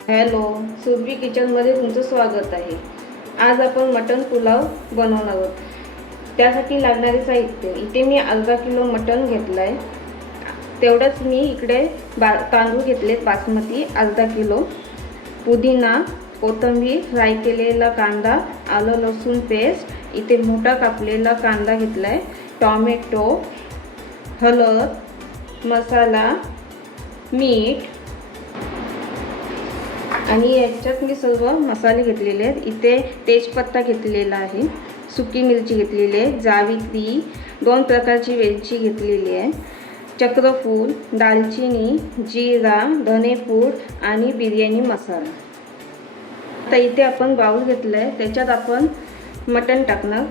Hello, Surabhi किचनमध्ये तुमचं स्वागत आहे। आज आपण मटण पुलाव बनवणार आहोत। त्यासाठी लागणारे साहित्य इथे मी अर्धा किलो मटण घेतलं आहे। तेवढंच मी इकडे तांदूळ घेतलेत बासमती अर्धा किलो, पुदिना, कोथिंबीर, फ्राय केलेला कांदा, आलं लसूण पेस्ट, इथे मोठा कापलेला कांदा घेतला आहे, टोमॅटो, हळद, मसाला, मीठ आणि याच्यात मी सर्व मसाले घेतलेले आहेत। इथे तेजपत्ता घेतलेला आहे, सुकी मिरची घेतलेली आहे, जावित्री, 2 प्रकारची वेलची घेतलेली आहे, चक्रफूल, दालचिनी, जीरा, धनेपूड आणि बिर्याणी मसाला। आता इथे आपण बाउल घेतला आहे, त्याच्यात आपण मटण टाकणार।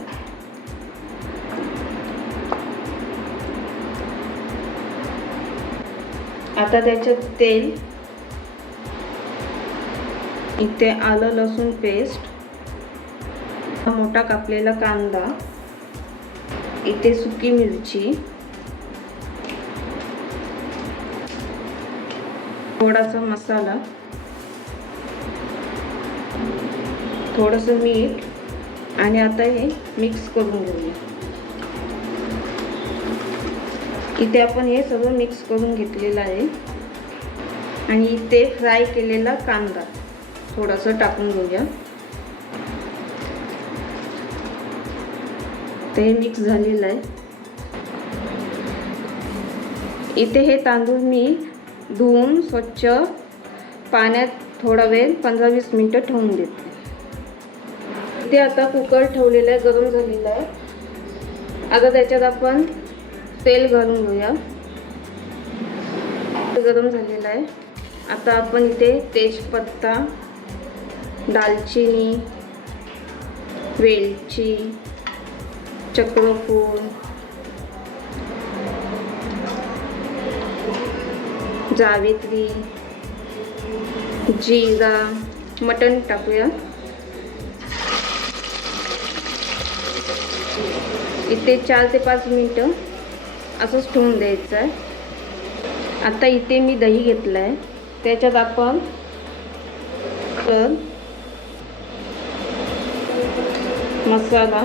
आता त्याच्यात तेल, इथे आलं लसूण पेस्ट, मोठा कापलेला कांदा, इथे सुकी मिरची, थोडासा मसाला, थोडंसं मीठ आणि आता हे मिक्स करून घेऊया। इथे आपण हे सगळं मिक्स करून घेतलेलं आहे आणि इथे फ्राय केलेला कांदा थोडंसं टाकून घेऊया। ते मिक्स झालेलं आहे। इथे हे तांदूळ मी धुवून स्वच्छ पाण्यात थोडा वेळ 15-20 मिनिटं ठेवून देते। इथे आता कुकर ठेवलेला आहे, गरम झालेला आहे। आता त्याच्यात आपण तेल घालून घेऊया। गरम झालेला आहे। आता आपण इथे तेजपत्ता, दालचिनी, वेलची, चक्रफूल, जावित्री, जीरा, मटण टाकूया। इथे 4 ते 5 मिनिटं असंच ठेवून द्यायचं आहे। आता इथे मी दही घेतलं आहे, त्याच्यात आपण मसाला,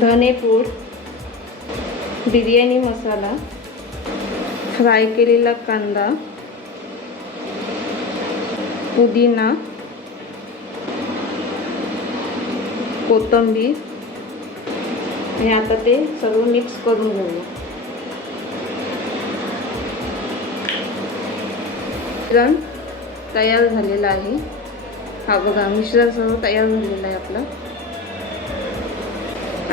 धनेपूड, बिर्याणी मसाला, फ्राय केलेला कांदा, पुदिना, कोथिंबीर आणि आता ते सर्व मिक्स करून घेऊया। मिश्रण तयार झालेलं आहे। हा बघा, मिश्रण सर्व तयार झालेलं आहे आपलं।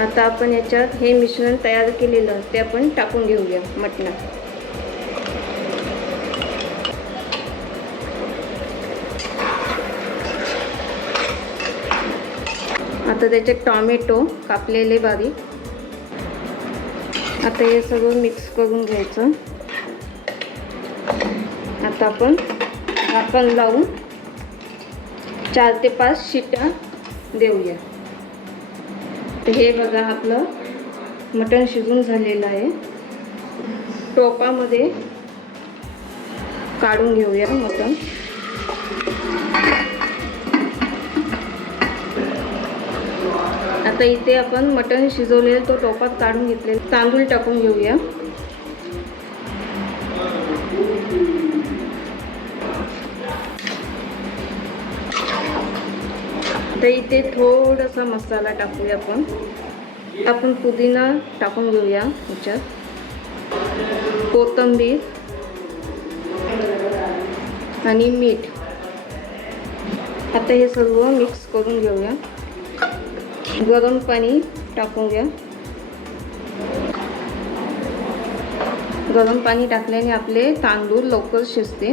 आता आपण याच्यात हे मिश्रण तयार केलेलं ते आपण टाकून घेऊया मटणात। आता त्याच्यात टोमॅटो कापलेले बारीक, आता हे सगळं मिक्स करून घ्यायचं। आता आपण झाकण लावून 4 ते 5 शिट्ट्या देऊया। तर हे बघा, आपलं मटण शिजून झालेलं आहे। टोपामध्ये काढून घेऊया मटण। आता इथे आपण मटण शिजवलेलं तो टोपात काढून घेतले, तांदूळ टाकून घेऊया। आता इथे थोडासा मसाला टाकूया आपण पुदिना टाकून घेऊया याच्यात, कोथिंबीर आणि मीठ। आता हे सर्व मिक्स करून घेऊया। गरम पाणी टाकून घ्या। गरम पाणी टाकल्याने आपले तांदूळ लवकर शिजते।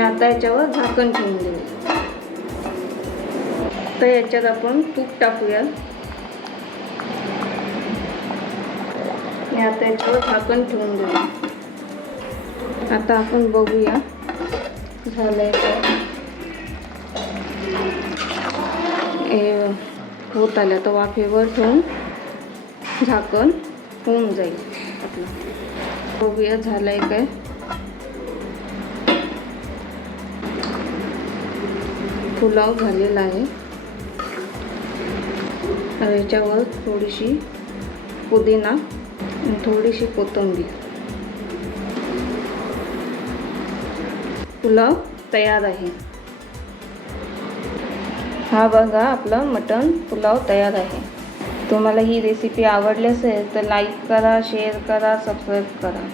आता याच्यावर झाकण ठेवून देऊ। तर याच्यात आपण तूप टाकूया। आता याच्यावर झाकण ठेवून देऊ। आता आपण बघूया झालंय का। होत आलं तर वाफेवर ठेवून झाकण होऊन जाईल आपलं। बघूया झालंय काय। पुलाव झालेला आहे. याच्यावर थोडीशी पुदिना आणि थोडीशी कोथिंबीर. पुलाव तयार आहे. हा बघा आपला मटण पुलाव तयार आहे. तुम्हाला ही रेसिपी आवडली असेल तर लाईक करा, शेअर करा, सबस्क्राईब करा.